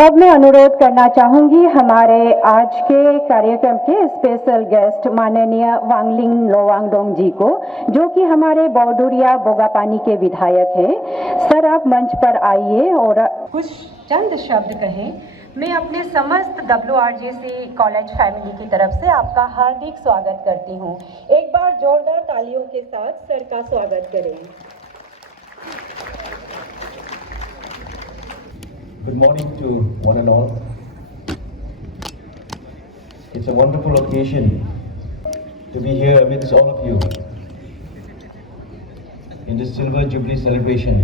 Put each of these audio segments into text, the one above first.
अब मैं अनुरोध करना चाहूंगी हमारे आज के कार्यक्रम के स्पेशल गेस्ट माननीय वांगलिंग लोवांगडोंग जी को, जो कि हमारे बौडुरिया बोगापानी के विधायक हैं। सर, आप मंच पर आइए और कुछ चंद शब्द कहें। मैं अपने समस्त WRGC कॉलेज फैमिली की तरफ से आपका हार्दिक स्वागत करती हूँ। एक बार जोरदार तालियों के साथ सर का स्वागत करें। Good morning to one and all. It's a wonderful occasion to be here amidst all of you in this Silver Jubilee celebration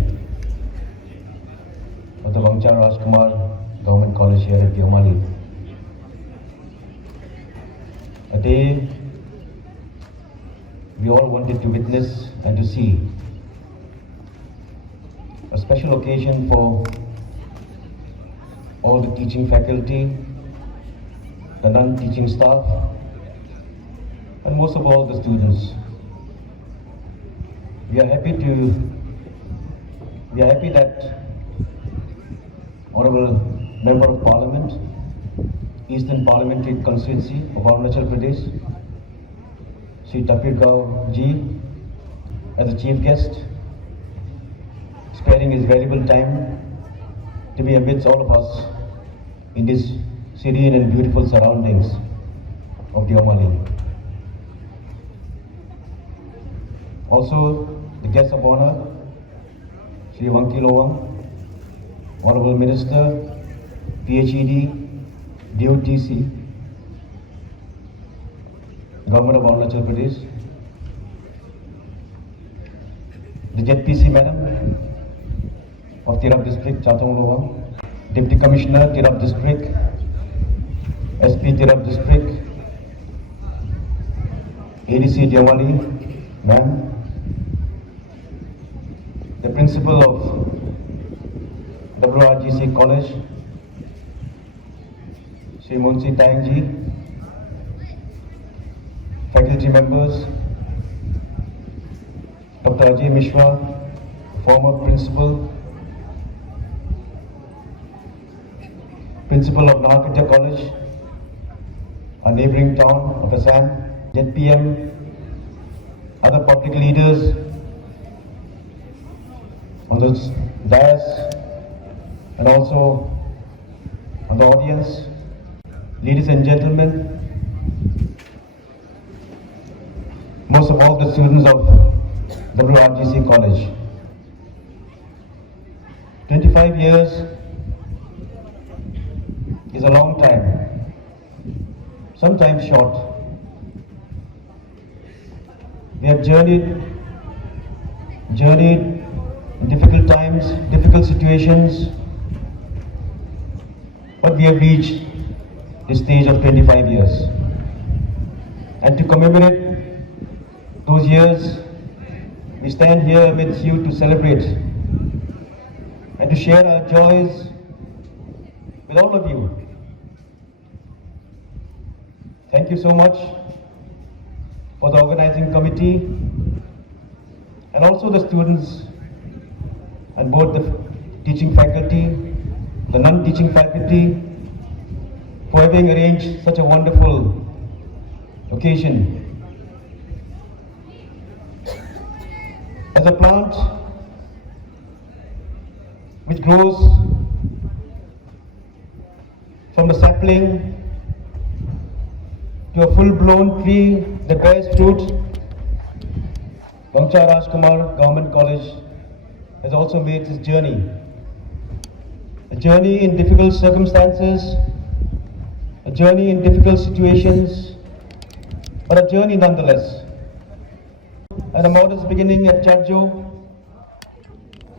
of the Rajkumar Government College here at Deomali. A day we all wanted to witness and to see. A special occasion for all the teaching faculty, the non-teaching staff, and most of all the students. We are happy that Honorable Member of Parliament, Eastern Parliamentary Constituency of Arunachal Pradesh, Shri Tapir Gao Ji, as a chief guest, sparing his valuable time to be amidst all of us in this serene and beautiful surroundings of Deomali. Also, the guests of honor, Shri Wanglin, Honorable Minister, PhD, DOTC, Government of Arunachal Pradesh, the ZPC Madam of Tirap District, Chatong Lowang, Deputy Commissioner, Tirap District, SP Tirap District, ADC Deomali, Ma'am, the Principal of WRGC College, Shri Munsi Tangji, faculty members, Dr. Ajay Mishra, former Principal of Nahakatya College, a neighboring town of Assam, ZPM, other public leaders on the dais and also on the audience, ladies and gentlemen, most of all the students of WRGC College. 25 years is a long time, sometimes short. We have journeyed in difficult times, difficult situations, but we have reached the stage of 25 years. And to commemorate those years, we stand here amidst you to celebrate and to share our joys with all of you. Thank you so much for the organizing committee and also the students and both the teaching faculty, the non-teaching faculty, for having arranged such a wonderful occasion. As a plant which grows from the sapling to a full-blown tree that bears fruit, Rajkumar Government College has also made its journey. A journey in difficult circumstances, a journey in difficult situations, but a journey nonetheless. At a modest beginning at Charjo,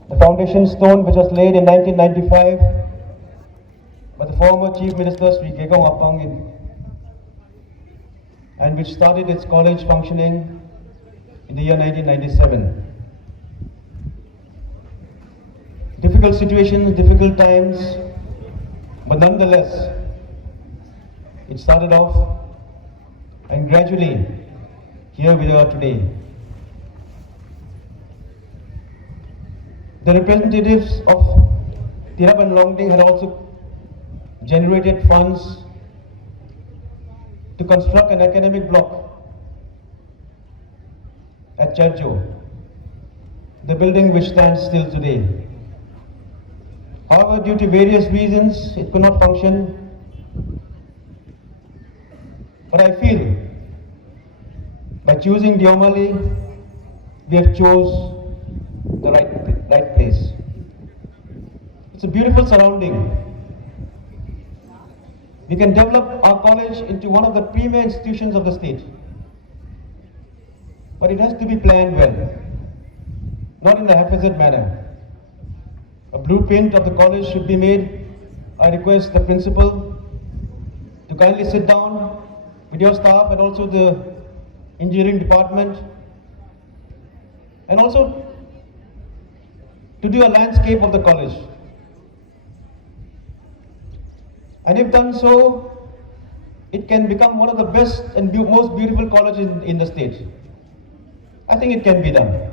the foundation stone which was laid in 1995 by the former Chief Minister Sri Gegong Apang, and which started its college functioning in the year 1997. Difficult situations, difficult times, but nonetheless, it started off, and gradually, here we are today. The representatives of Tirap and Lowangdong had also generated funds to construct an academic block at Charjo, the building which stands still today. However, due to various reasons, it could not function. But I feel by choosing Deomali, we have chose the right place. It's a beautiful surrounding. We can develop our college into one of the premier institutions of the state. But it has to be planned well, not in a haphazard manner. A blueprint of the college should be made. I request the principal to kindly sit down with your staff and also the engineering department, and also to do a landscape of the college. And if done so, it can become one of the best and most beautiful colleges in the state. I think it can be done.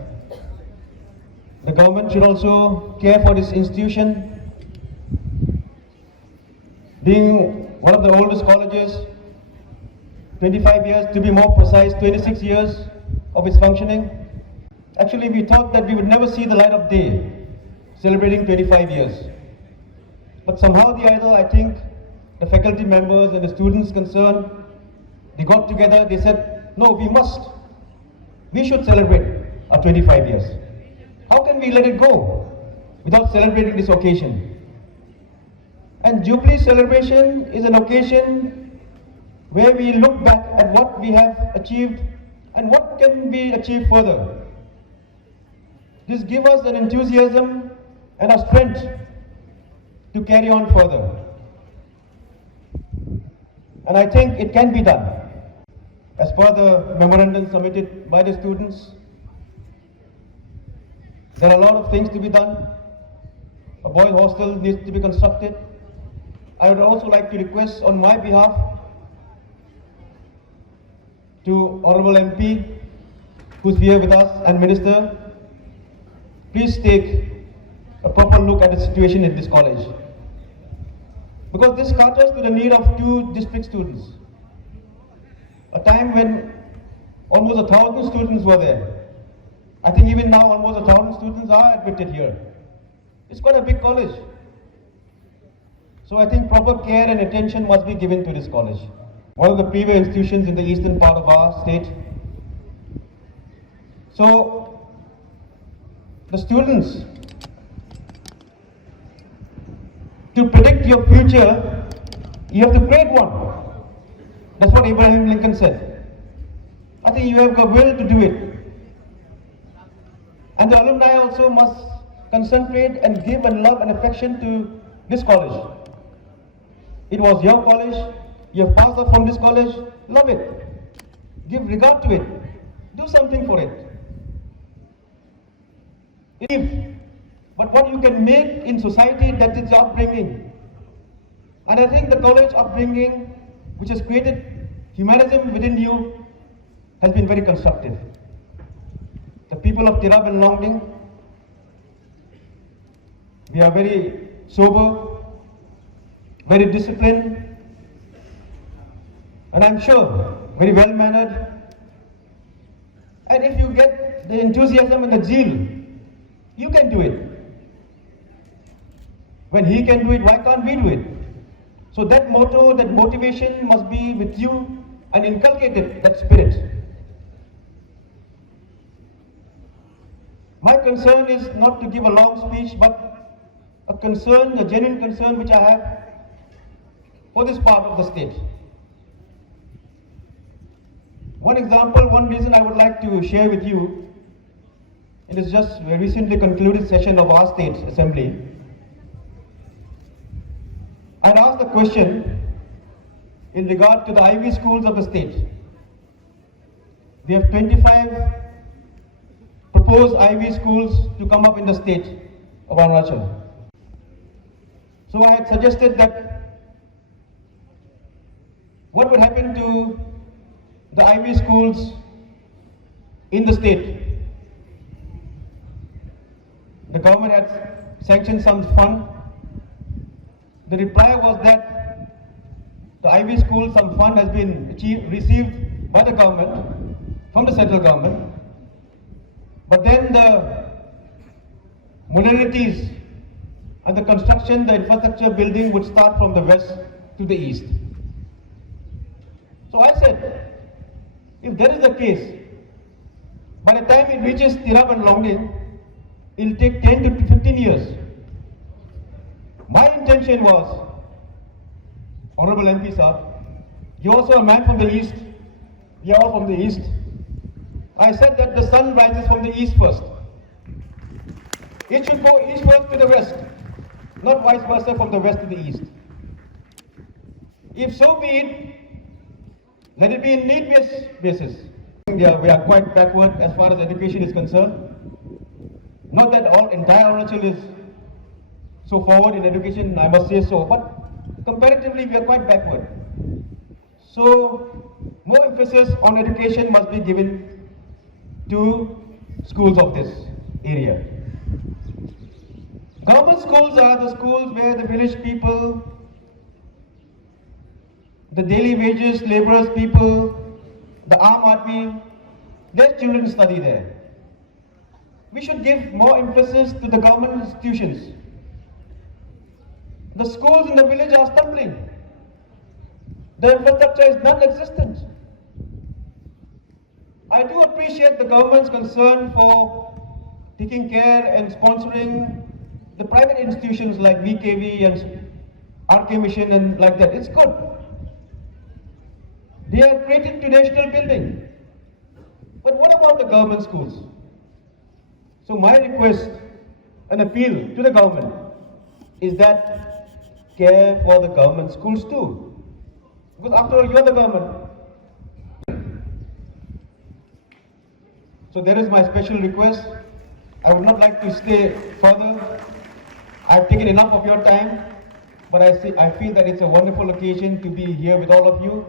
The government should also care for this institution, being one of the oldest colleges, 25 years, to be more precise, 26 years of its functioning. Actually, we thought that we would never see the light of day celebrating 25 years. But somehow or the other, I think the faculty members and the students concerned, they got together, they said, no, we should celebrate our 25 years. How can we let it go without celebrating this occasion? And Jubilee celebration is an occasion where we look back at what we have achieved and what can be achieved further. This gives us an enthusiasm and a strength to carry on further. And I think it can be done. As per the memorandum submitted by the students, there are a lot of things to be done. A boys' hostel needs to be constructed. I would also like to request on my behalf to Honorable MP, who's here with us, and Minister, please take a proper look at the situation in this college. Because this caters to the need of 2 district students. A time when almost 1,000 students were there. I think even now almost 1,000 students are admitted here. It's quite a big college. So I think proper care and attention must be given to this college. One of the premier institutions in the eastern part of our state. So the students, to predict your future, you have to create one. That's what Abraham Lincoln said. I think you have the will to do it. And the alumni also must concentrate and give and love and affection to this college. It was your college. You have passed out from this college. Love it. Give regard to it. Do something for it. But what you can make in society, that is your upbringing. And I think the college upbringing, which has created humanism within you, has been very constructive. The people of Tirab and Lowangdong, we are very sober, very disciplined, and I'm sure very well-mannered. And if you get the enthusiasm and the zeal, you can do it. When he can do it, why can't we do it? So that motto, that motivation must be with you and inculcated that spirit. My concern is not to give a long speech, but a concern, a genuine concern which I have for this part of the state. One example, one reason I would like to share with you, it is just a recently concluded session of our state assembly. I asked a question in regard to the Ivy schools of the state. We have 25 proposed Ivy schools to come up in the state of Arunachal. So I had suggested that what would happen to the Ivy schools in the state. The government had sanctioned some fund. the reply was that the Ivy school, some fund has been received by the government, from the central government, but then the modalities and the construction, the infrastructure building would start from the west to the east. So I said, if that is the case, by the time it reaches Tirap and Wanglin, it will take 10 to 15 years. My intention was, Honorable MP Saab, you're also a man from the east, we are all from the east. I said that the sun rises from the east first. It should go eastward to the west, not vice versa from the west to the east. If so be it, let it be in need-based basis. We are quite backward as far as education is concerned. Not that entire Arunachal is so forward in education, I must say so, but comparatively we are quite backward. So more emphasis on education must be given to schools of this area. Government schools are the schools where the village people, the daily wages, laborers people, the armed army, their children study there. We should give more emphasis to the government institutions. The schools in the village are stumbling. The infrastructure is non-existent. I do appreciate the government's concern for taking care and sponsoring the private institutions like VKV and RK Mission and like that. It's good. They are created to national building. But what about the government schools? So my request and appeal to the government is that care for the government schools too. Because after all, you are the government. So there is my special request. I would not like to stay further. I've taken enough of your time, but I feel that it's a wonderful occasion to be here with all of you.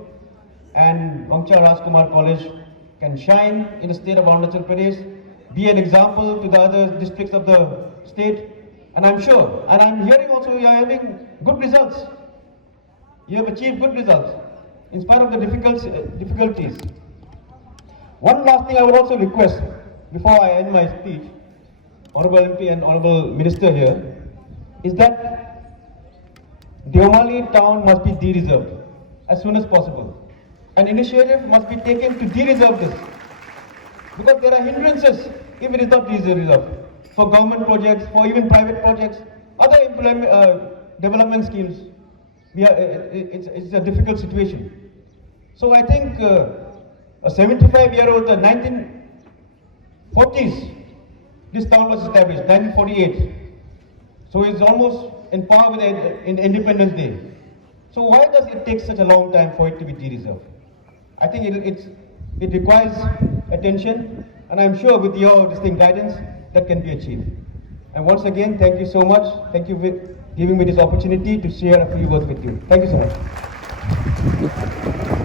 And Wangcha Rajkumar College can shine in the state of Arunachal Pradesh, be an example to the other districts of the state. And I'm sure, and I'm hearing also you are having good results. You have achieved good results in spite of the difficulties. One last thing I would also request before I end my speech, Honorable MP and Honorable Minister here, is that Deomali town must be de-reserved as soon as possible. An initiative must be taken to de-reserve this, because there are hindrances if it is not de-reserved for government projects, for even private projects, other development schemes. It's a difficult situation. So I think a 75-year-old, the 1940s, this town was established, 1948. So it's almost in par with Independence Day. So why does it take such a long time for it to be de-reserved? I think it requires attention, and I'm sure with your distinct guidance, that can be achieved. And once again, thank you so much. Thank you for giving me this opportunity to share a few words with you. Thank you so much.